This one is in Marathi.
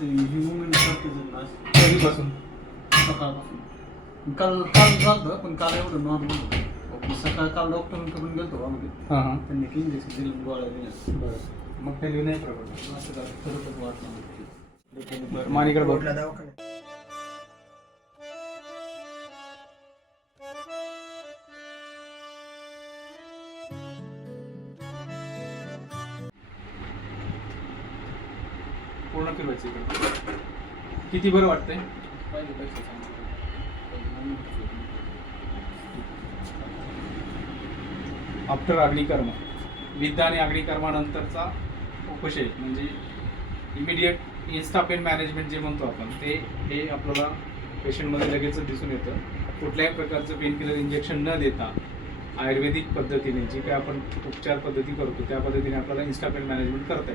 ही मुवमेंट करते आज कधीपासून? सकाळपासून. काल काल झालं पण काल एवढं नॉर्मल होतं. सकाळ काल डॉक्टरांकडून गेलो आम्ही. हां हां. त्यांनी एक इंजेक्शन दिलं गोळ्या दिल्या. बरं, मग त्यांनी नाही प्रकट असं काय फरकच वाटला नाही. बरं, मानिकडे बघ. पूर्ण फिरवायचं इकडे. किती बरं वाटतंय? पहिल्यापेक्षा चांगलं. आफ्टर अग्निकर्म, विद्या आणि अग्निकर्मानंतरचा उपशय म्हणजे इमिडिएट इन्स्टा पेन मॅनेजमेंट जे म्हणतो आपण ते हे आपल्याला पेशंटमध्ये लगेचच दिसून येतं. कुठल्याही प्रकारचं पेनकिलर इंजेक्शन न देता आयुर्वेदिक पद्धतीने जी काय आपण उपचार पद्धती करतो त्या पद्धतीने आपल्याला इन्स्टा पेन मॅनेजमेंट करता येतं.